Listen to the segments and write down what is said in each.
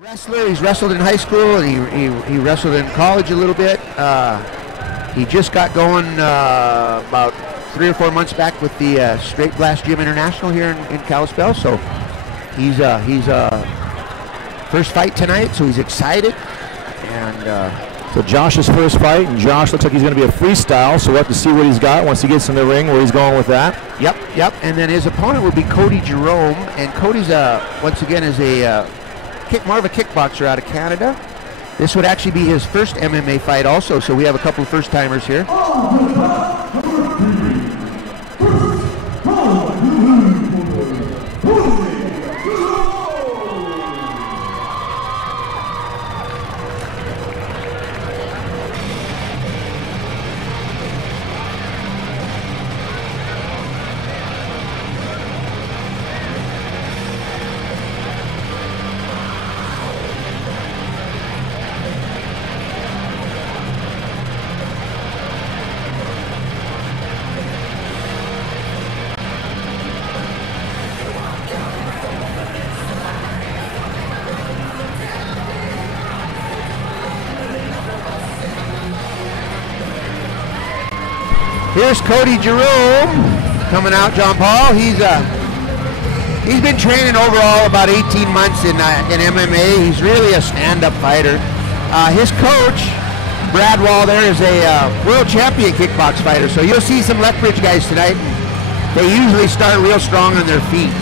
Wrestler. He's wrestled in high school and he wrestled in college a little bit. He just got going about 3 or 4 months back with the Straight Blast Gym International here in Kalispell. So he's first fight tonight, so he's excited. And so Josh's first fight, and Josh looks like he's going to be a freestyle, so we'll have to see what he's got once he gets in the ring, where he's going with that. Yep. And then his opponent would be Cody Jerome, and Cody's once again is more of a kickboxer out of Canada. This would actually be his first MMA fight also, so we have a couple of first timers here. Here's Cody Jerome coming out, John Paul. He's been training overall about 18 months in MMA. He's really a stand-up fighter. His coach, Brad Wall, there is a world champion kickbox fighter. So you'll see some Lethbridge guys tonight. They usually start real strong on their feet.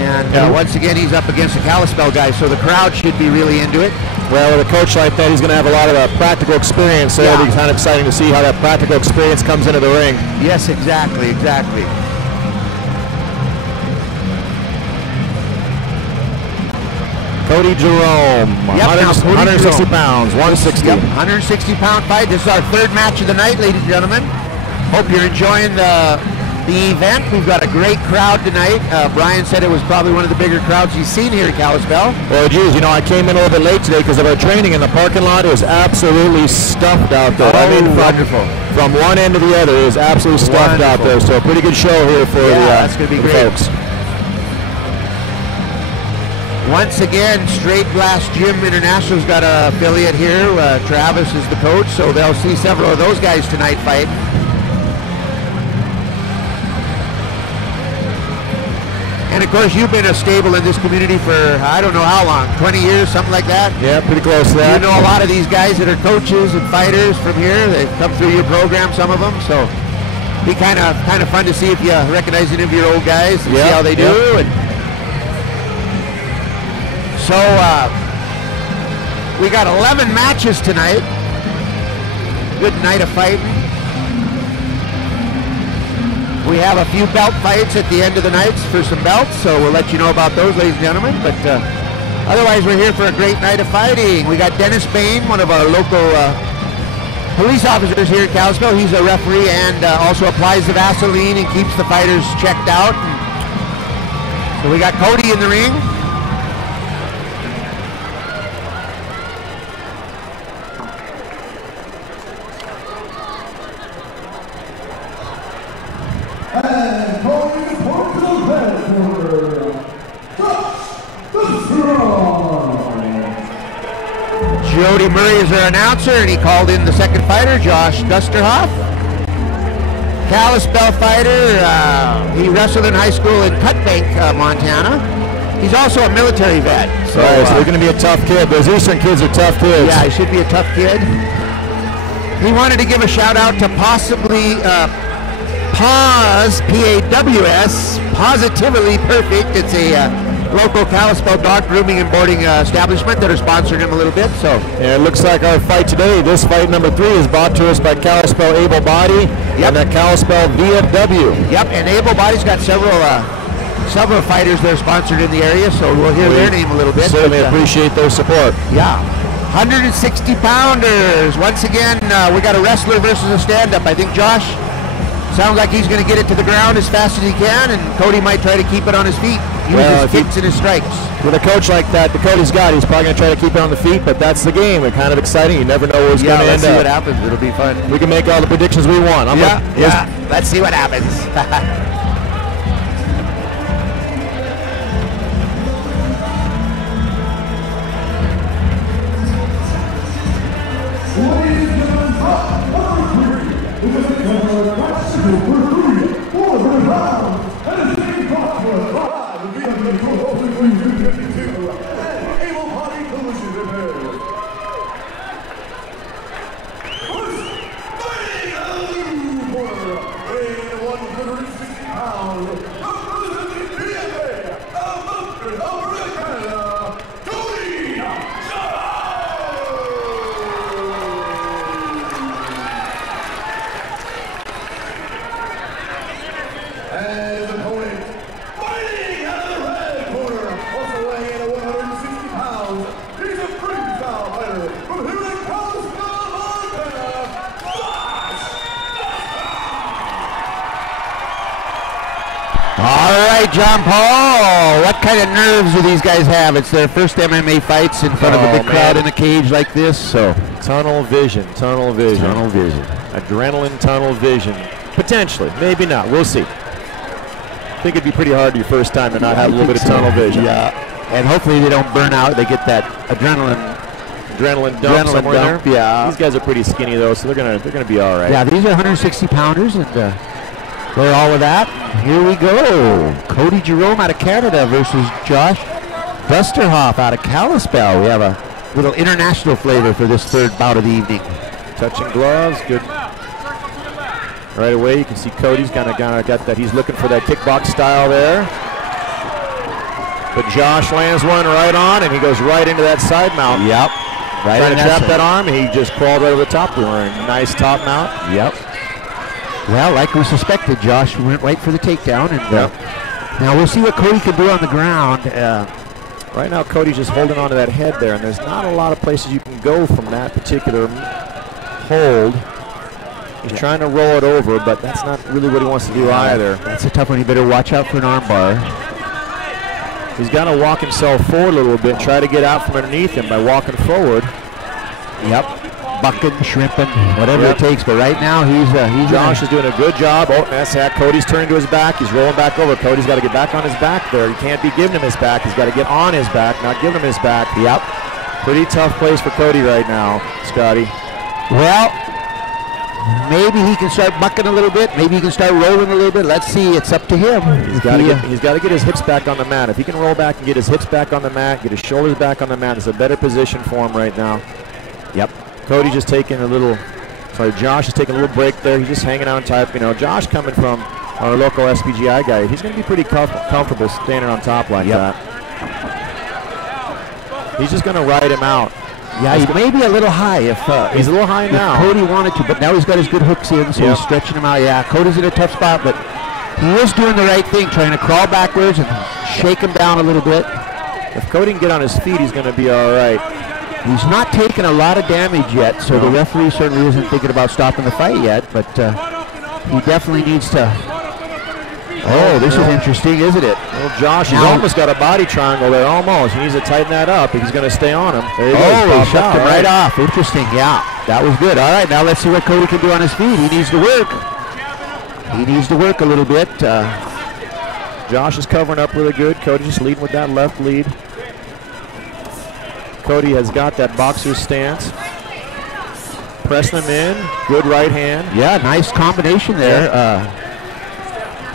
And once again, he's up against the Kalispell guys, so the crowd should be really into it. Well, with a coach like that, he's going to have a lot of practical experience, so it'll be kind of exciting to see how that practical experience comes into the ring. Yes, exactly. Cody Jerome, 160 pounds, 160. Yep, 160-pound fight. This is our third match of the night, ladies and gentlemen. Hope you're enjoying the event. We've got a great crowd tonight. Brian said it was probably one of the bigger crowds he's seen here in Kalispell. Well, geez, you know, I came in a little bit late today because of our training, and the parking lot is absolutely stuffed out there. I mean, wonderful. From one end to the other, it is absolutely stuffed out there. So a pretty good show here for that's going to be great. Folks. Once again, Straight Blast Gym International's got an affiliate here. Travis is the coach, so they'll see several of those guys tonight fight. And of course, you've been a stable in this community for, I don't know how long, 20 years, something like that? Yeah, pretty close to that. You know a lot of these guys that are coaches and fighters from here. They've come through your program, some of them, so be kind of fun to see if you recognize any of your old guys and see how they do. And so we got 11 matches tonight. Good night of fighting. We have a few belt fights at the end of the nights for some belts, so we'll let you know about those, ladies and gentlemen. But otherwise, we're here for a great night of fighting. We got Dennis Bain, one of our local police officers here in Kalispell. He's a referee and also applies the Vaseline and keeps the fighters checked out. And so we got Cody in the ring. Jody Murray is our announcer, and he called in the second fighter, Josh Dusterhoff. Kalispell fighter, he wrestled in high school in Cutbank, Montana. He's also a military vet. So they're going to be a tough kid. Those Eastern kids are tough kids. Yeah, he should be a tough kid. He wanted to give a shout out to possibly PAWS, P-A-W-S, Positively Perfect. It's a local Kalispell dog grooming and boarding establishment that are sponsoring him a little bit. So yeah, it looks like our fight today, this fight number 3, is brought to us by Kalispell Able Body and the Kalispell VFW. Yep, and Able Body's got several fighters that are sponsored in the area, so we'll hear their name a little bit. Certainly appreciate their support. Yeah. 160 pounders. Once again, we got a wrestler versus a stand-up. I think Josh sounds like he's going to get it to the ground as fast as he can, and Cody might try to keep it on his feet. Use his kicks and his strikes. With a coach like that, Cody's got, he's probably going to try to keep it on the feet, but that's the game. It's kind of exciting. You never know where it's going to end up. Let's see what happens. It'll be fun. We can make all the predictions we want. Let's see what happens. John Paul, what kind of nerves do these guys have? It's their first MMA fights in front of a big crowd in a cage like this, so. Tunnel vision, tunnel vision. Tunnel vision. Adrenaline tunnel vision. Potentially, maybe not, we'll see. I think it'd be pretty hard your first time to not have a little bit of tunnel vision. Yeah, and hopefully they don't burn out, they get that adrenaline dump somewhere dump, there. Yeah. These guys are pretty skinny though, so they're gonna be all right. Yeah, these are 160 pounders, and they're all with that. Here we go. Cody Jerome out of Canada versus Josh Dusterhoff out of Kalispell. We have a little international flavor for this third bout of the evening. Touching gloves, good. Right away, you can see Cody's kind of got that. He's looking for that kickbox style there. But Josh lands one right on, and he goes right into that side mount. Yep. Right. Trying to trap that arm, and he just crawled right over the top. We were in a nice top mount. Yep. Well, like we suspected, Josh went right for the takedown, and now we'll see what Cody can do on the ground. Right now, Cody's just holding on to that head there, and there's not a lot of places you can go from that particular hold. He's trying to roll it over, but that's not really what he wants to do either. That's a tough one. He better watch out for an arm bar. He's got to walk himself forward a little bit, try to get out from underneath him by walking forward. Yep. Bucking, shrimping, whatever it takes. But right now, Josh is doing a good job. Oh, that's that. Cody's turning to his back. He's rolling back over. Cody's got to get back on his back there. He can't be giving him his back. He's got to get on his back, not giving him his back. Yep. Pretty tough place for Cody right now, Scotty. Well, maybe he can start bucking a little bit. Maybe he can start rolling a little bit. Let's see. It's up to him. He's got to get his hips back on the mat. If he can roll back and get his hips back on the mat, get his shoulders back on the mat, it's a better position for him right now. Yep. Cody's just taking Josh is taking a little break there. He's just hanging on tight. You know, Josh coming from our local SPGI guy, he's going to be pretty comfortable standing on top like that. He's just going to ride him out. Yeah, he may be a little high he's a little high now. Cody wanted to, but now he's got his good hooks in, so he's stretching him out. Yeah, Cody's in a tough spot, but he is doing the right thing, trying to crawl backwards and shake him down a little bit. If Cody can get on his feet, he's going to be all right. He's not taking a lot of damage yet, so the referee certainly isn't thinking about stopping the fight yet, but he definitely needs to. Oh, this is interesting, isn't it? Well, Josh has almost got a body triangle there, almost. He needs to tighten that up if he's going to stay on him. There he goes. He shoved him right off. Interesting, yeah. That was good. All right, now let's see what Cody can do on his feet. He needs to work. He needs to work a little bit. Josh is covering up really good. Cody just leading with that left lead. Cody has got that boxer's stance. Pressing him in. Good right hand. Yeah, nice combination there.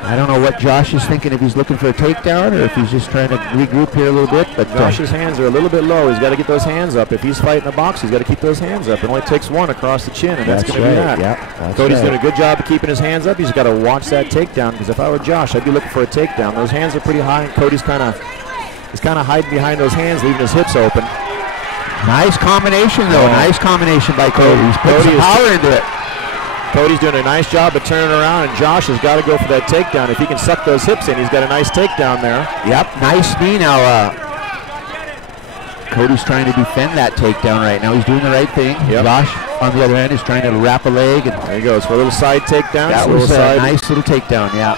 I don't know what Josh is thinking, if he's looking for a takedown or if he's just trying to regroup here a little bit. But Josh's hands are a little bit low. He's got to get those hands up. If he's fighting a box, he's got to keep those hands up. It only takes one across the chin, and that's going to be that. Yeah, Cody's doing a good job of keeping his hands up. He's got to watch that takedown, because if I were Josh, I'd be looking for a takedown. Those hands are pretty high, and Cody's kind of hiding behind those hands, leaving his hips open. Nice combination, though. Nice combination by Cody. He's put some power into it. Cody's doing a nice job of turning around, and Josh has got to go for that takedown. If he can suck those hips in, he's got a nice takedown there. Yep, nice knee now. Cody's trying to defend that takedown right now. He's doing the right thing. Yep. Josh, on the other hand, is trying to wrap a leg. And there he goes for a little side takedown. That was a nice little takedown, yeah.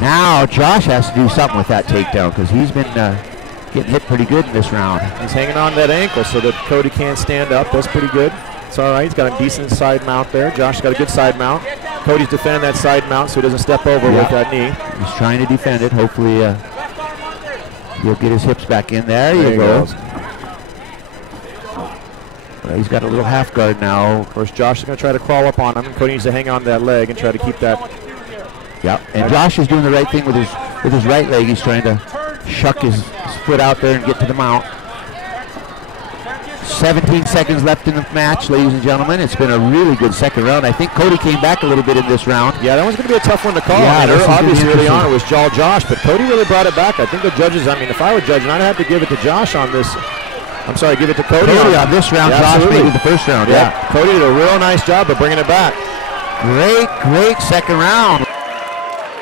Now Josh has to do something with that takedown, because he's been getting hit pretty good in this round. He's hanging on that ankle so that Cody can't stand up. That's pretty good. It's all right. He's got a decent side mount there. Josh's got a good side mount. Cody's defending that side mount so he doesn't step over with that knee. He's trying to defend it. Hopefully he'll get his hips back in. There you go. Well, he's got a little half guard now. Of course, Josh is going to try to crawl up on him. Cody needs to hang on to that leg and try to keep that. Yeah, and Josh is doing the right thing with his right leg. He's trying to shuck his foot out there and get to the mount. 17 seconds left in the match, ladies and gentlemen. It's been a really good second round. I think Cody came back a little bit in this round. Yeah, that one's going to be a tough one to call. Yeah, obviously early on it was Josh, but Cody really brought it back. I think the judges, I mean, if I were judging, I'd have to give it to Josh on this. I'm sorry, give it to Cody on this round. Yeah, Josh maybe the first round. Yeah, Cody did a real nice job of bringing it back. Great second round.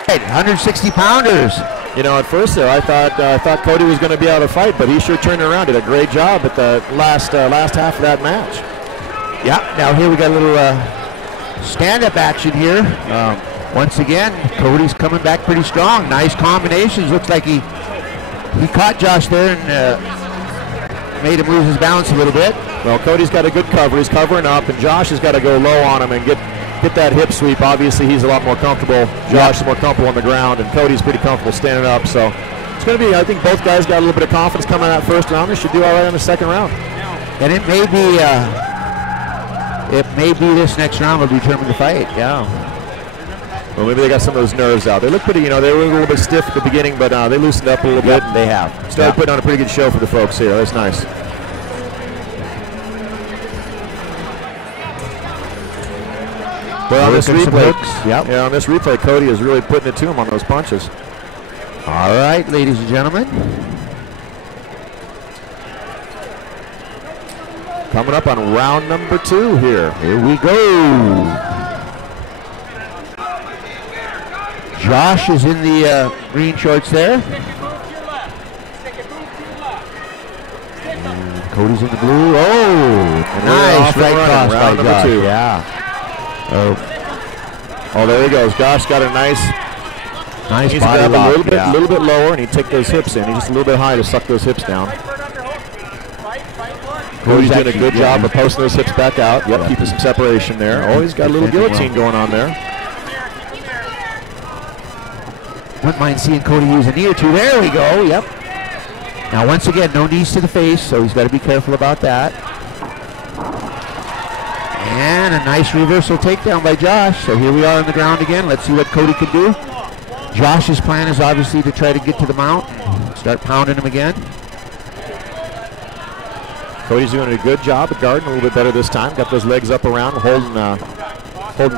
160 pounders. You know, at first there, I thought Cody was going to be out of fight, but he sure turned it around. Did a great job at the last half of that match. Yeah. Now here we got a little stand-up action here. Once again, Cody's coming back pretty strong. Nice combinations. Looks like he caught Josh there and made him lose his balance a little bit. Well, Cody's got a good cover. He's covering up, and Josh has got to go low on him and get that hip sweep. Obviously, he's a lot more comfortable. Josh is more comfortable on the ground, and Cody's pretty comfortable standing up. So it's going to be, I think both guys got a little bit of confidence coming out first round. They should do all right in the second round. And it may be this next round will determine the fight. Yeah. Well, maybe they got some of those nerves out. They look pretty, you know, they were a little bit stiff at the beginning, but they loosened up a little bit. They have. Started putting on a pretty good show for the folks here. That's nice. Well, on this replay, on this replay, Cody is really putting it to him on those punches. All right, ladies and gentlemen. Coming up on round number 2 here. Here we go. Josh is in the green shorts there. And Cody's in the blue. Oh, nice right cross by Josh. 2. Yeah. Oh, there he goes. Josh got a nice body lock. A little bit lower, and he take those hips in. He's just a little bit high to suck those hips down. Cody's doing a good job of posting those hips back out. Yep, keeping some separation there. Oh, he's got a little guillotine going on there. Wouldn't mind seeing Cody use a knee or two. There we go. Yep. Now, once again, no knees to the face, so he's got to be careful about that. And a nice reversal takedown by Josh. So here we are on the ground again. Let's see what Cody can do. Josh's plan is obviously to try to get to the mount and start pounding him again. Cody's doing a good job of guarding, a little bit better this time. Got those legs up around, holding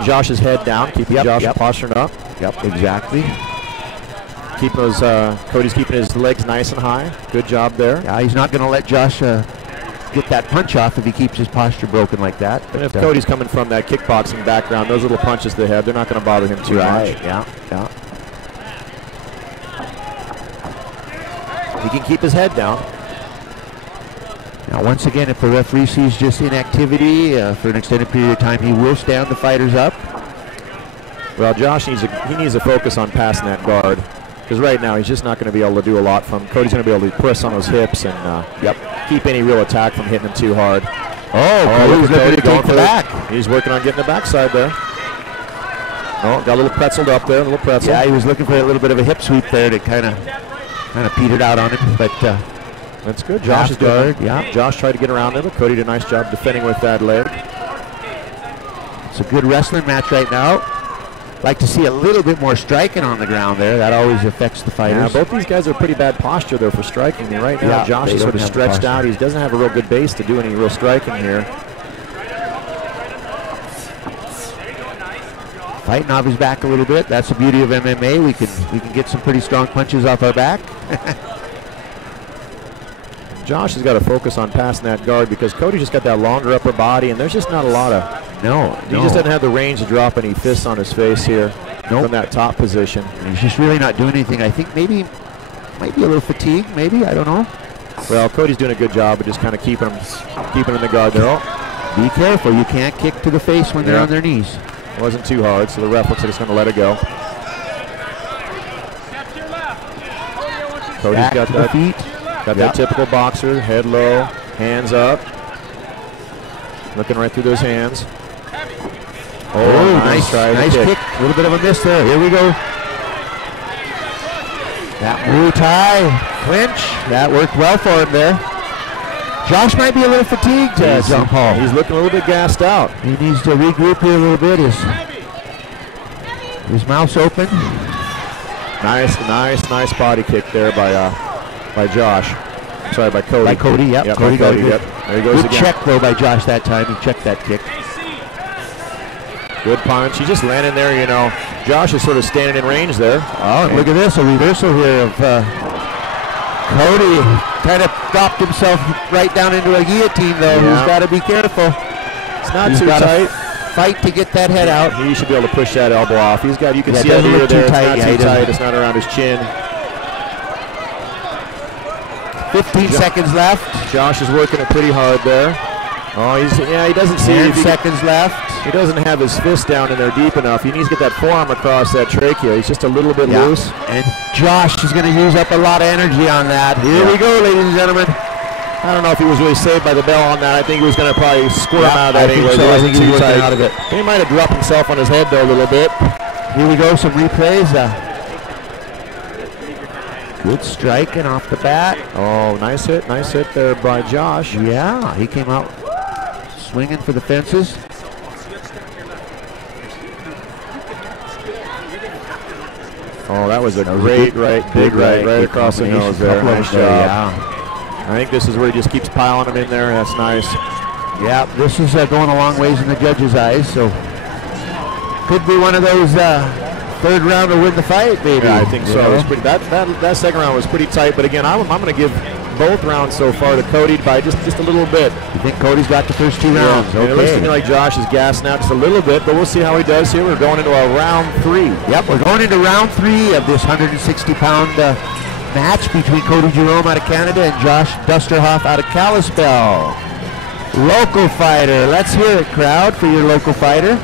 Josh's head down, keeping Josh posturing up. Yep, exactly. Keeping those, Cody's keeping his legs nice and high. Good job there. Yeah, he's not going to let Josh get that punch off if he keeps his posture broken like that. And if Cody's coming from that kickboxing background, those little punches to the head, they're not going to bother him too much. Yeah. He can keep his head down. Now, once again, if the referee sees just inactivity for an extended period of time, he will stand the fighters up. Well, Josh needs to focus on passing that guard, because right now he's just not going to be able to do a lot from. Cody's going to be able to press on those hips and keep any real attack from hitting him too hard. Cody's looking to take the back. He's working on getting the backside there. Oh, got a little pretzeled up there, a little pretzel. Yeah, he was looking for a little bit of a hip sweep there to kind of petered out on him, but that's good. Josh is good. Yeah, Josh tried to get around there, but Cody did a nice job defending with that leg. It's a good wrestling match right now. Like to see a little bit more striking on the ground there. That always affects the fighters. Yeah, both these guys are pretty bad posture though for striking. Right now, Josh is sort of stretched out. He doesn't have a real good base to do any real striking here. Fighting off his back a little bit. That's the beauty of MMA. We can get some pretty strong punches off our back. Josh has got to focus on passing that guard because Cody just got that longer upper body, and there's just not a lot of. He just doesn't have the range to drop any fists on his face here from that top position. He's just really not doing anything. I think might be a little fatigued. Maybe, I don't know. Well, Cody's doing a good job of just kind of keeping in the guard there. Be careful. You can't kick to the face when they're on their knees. It wasn't too hard, so the ref looks like he's going to let it go. Cody's got that feet. Got that typical boxer, head low, hands up. Looking right through those hands. Nice kick. A little bit of a miss there. Here we go. That Muay Thai clinch. That worked well for him there. Josh might be a little fatigued, John Paul. He's looking a little bit gassed out. He needs to regroup here a little bit. His mouth's open. Nice body kick there by Josh. Sorry, by Cody. By Cody, yep. Cody got a good. There he goes good again. check though by Josh that time. He checked that kick. Good punch. He just landed there, you know. Josh is sort of standing in range there. Oh, look at this, a reversal here of Cody. Kind of dropped himself right down into a guillotine though. Yeah. He's got to be careful. It's not too tight. Fight to get that head out. He should be able to push that elbow off. He's got, you can see it it here, there. It's tight. not too tight. It's not around his chin. 15 seconds left. Josh is working it pretty hard there. Oh, he doesn't see 10 seconds left. He doesn't have his fist down in there deep enough. He needs to get that forearm across that trachea. He's just a little bit loose. And Josh is going to use up a lot of energy on that. Here we go, ladies and gentlemen. I don't know if he was really saved by the bell on that. I think he was going to probably squirm out of that anyway. So. I think he was out of it. He might have dropped himself on his head though a little bit. Here we go, some replays. Good striking off the bat. Oh, nice hit there by Josh. Yeah, he came out swinging for the fences. Oh, that was a great big right across the nose there. Nice job. Yeah. I think this is where he just keeps piling them in there. That's nice. Yeah, this is going a long ways in the judge's eyes, so could be one of those third round to win the fight, maybe. Yeah, I think so. It was pretty, that second round was pretty tight, but again, I'm going to give both rounds so far to Cody by just a little bit. You think Cody's got the first 2 rounds? Yeah. Okay. It looks to me like Josh is gassing out just a little bit, but we'll see how he does here. We're going into a round 3. Yep, we're going into round 3 of this 160-pound match between Cody Jerome out of Canada and Josh Dusterhoff out of Kalispell. Local fighter. Let's hear it, crowd, for your local fighter.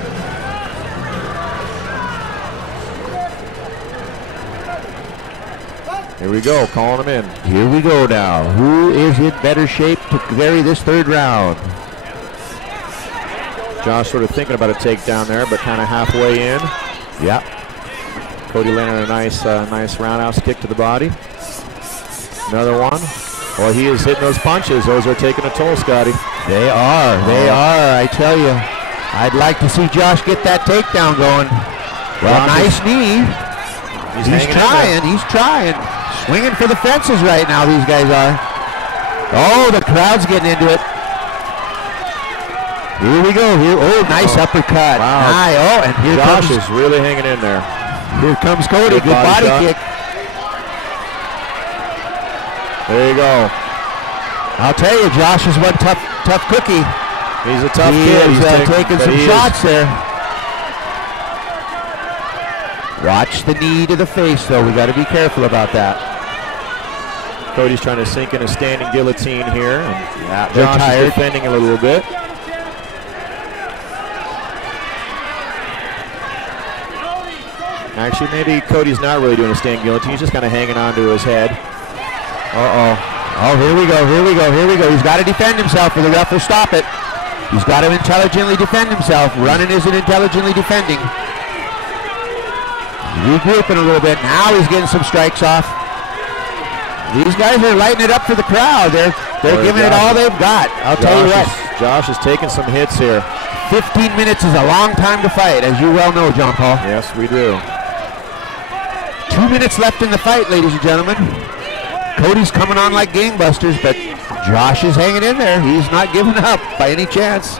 Here we go, calling him in. Here we go now. Who is in better shape to carry this third round? Josh sort of thinking about a takedown there, but kind of halfway in. Yep. Cody landed a nice roundhouse kick to the body. Another one. Well, he is hitting those punches. Those are taking a toll, Scotty. They are. They are, I tell you. I'd like to see Josh get that takedown going. Well, nice knee. He's trying. He's trying. Swinging for the fences right now, these guys are. Oh, the crowd's getting into it. Here we go. Here. Oh, nice uppercut. Wow. High. Oh, and here Josh comes, is really hanging in there. Here comes Cody. Good body kick. There you go. I'll tell you, Josh is one tough cookie. He's a tough kid. He's taking some shots there. Watch the knee to the face, though. We got to be careful about that. Cody's trying to sink in a standing guillotine here. And Josh is defending a little bit. Actually, maybe Cody's not really doing a standing guillotine. He's just kind of hanging on to his head. Uh-oh. Oh, here we go, here we go, here we go. He's got to defend himself, or the ref will stop it. He's got to intelligently defend himself. Running isn't intelligently defending. Regrouping a little bit. Now he's getting some strikes off. These guys are lighting it up for the crowd. They're giving it all they've got. I'll tell you what. Josh is taking some hits here. 15 minutes is a long time to fight, as you well know, John Paul. Yes, we do. 2 minutes left in the fight, ladies and gentlemen. Cody's coming on like gangbusters, but Josh is hanging in there. He's not giving up by any chance.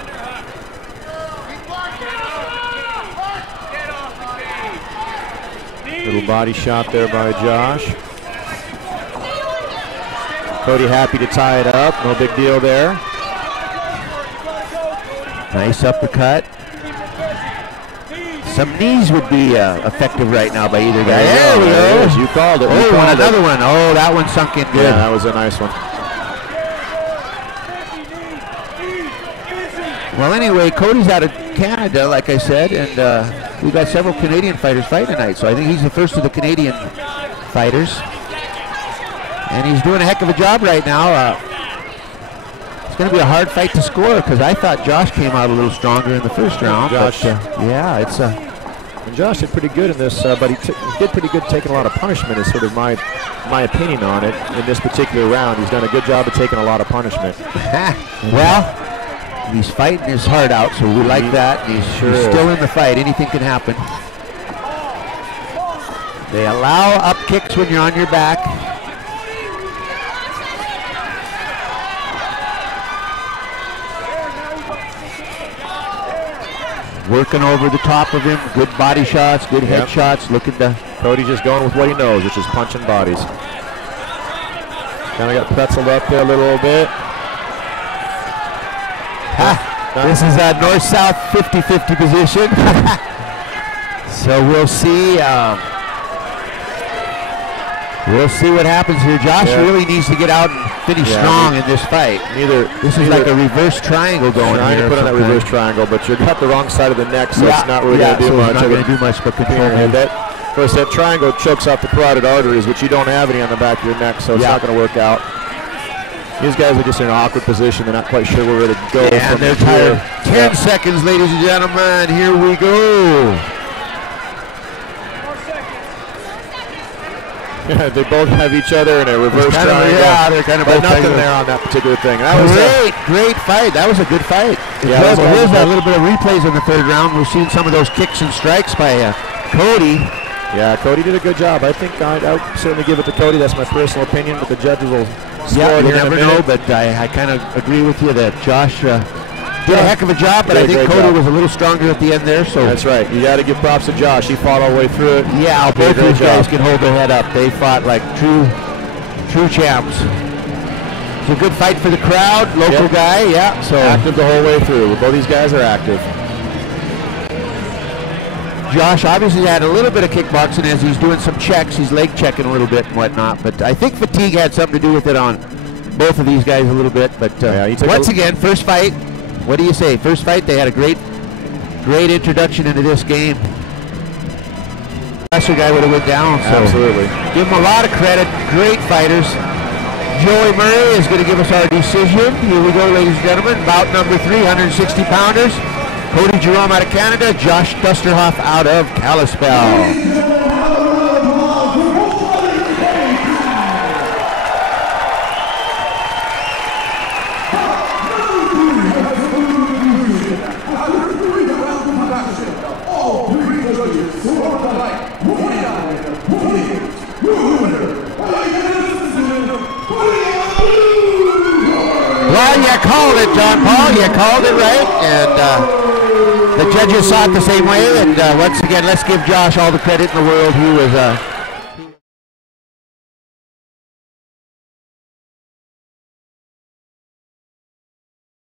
Little body shot there by Josh. Cody happy to tie it up. No big deal there. Nice uppercut. Some knees would be effective right now by either guy. There we go. You called it. Oh, another one. Oh, that one sunk in good. Yeah, that was a nice one. Well, anyway, Cody's out of Canada, like I said, and we've got several Canadian fighters fighting tonight, so I think he's the first of the Canadian fighters. And he's doing a heck of a job right now. It's going to be a hard fight to score because I thought Josh came out a little stronger in the first round. Josh, but, yeah, it's And Josh did pretty good in this, but he did pretty good taking a lot of punishment is sort of my opinion on it in this particular round. He's done a good job of taking a lot of punishment. Well, he's fighting his heart out, so we like that. He's still in the fight. Anything can happen. They allow up kicks when you're on your back. Working over the top of him, good body shots, good head shots, looking to... Cody just going with what he knows, which is punching bodies. Kind of got pretzeled up there a little bit. This is a north-south 50-50 position. So we'll see. We'll see what happens here. Josh really needs to get out and finish strong in this fight. This is like a reverse triangle going trying here. To put on that reverse triangle, but you're got the wrong side of the neck, so it's not really going to do much. It's not going to do much but control. Of course, that triangle chokes off the carotid arteries, which you don't have any on the back of your neck, so it's not going to work out. These guys are just in an awkward position. They're not quite sure where to go. And they're tired. 10 seconds, ladies and gentlemen. Here we go. Yeah, they both have each other in a reverse triangle. They're kind of but both nothing there on that particular thing. That was great fight. That was a good fight. Here's a little bit of replays in the third round. We've seen some of those kicks and strikes by Cody. Yeah, Cody did a good job. I think I would certainly give it to Cody. That's my personal opinion, but the judges will score it you here in a never minute. know, but I kind of agree with you that Josh did a heck of a job, but I think Cody was a little stronger at the end there. So that's right. You got to give props to Josh. He fought all the way through it. Yeah, both these guys can hold their head up. They fought like true champs. It's a good fight for the crowd. Local guy, so active the whole way through. Both these guys are active. Josh obviously had a little bit of kickboxing as he's doing some checks. He's leg checking a little bit and whatnot, but I think fatigue had something to do with it on both of these guys a little bit. But once again, first fight. What do you say? First fight, they had a great introduction into this game. Lesser guy would have went down. So absolutely. Give him a lot of credit. Great fighters. Joey Murray is going to give us our decision. Here we go, ladies and gentlemen. Bout number 3, 160 pounders. Cody Jerome out of Canada. Josh Dusterhoff out of Kalispell. Well, you called it, John Paul. You called it right, and the judges saw it the same way. And once again, let's give Josh all the credit in the world. He was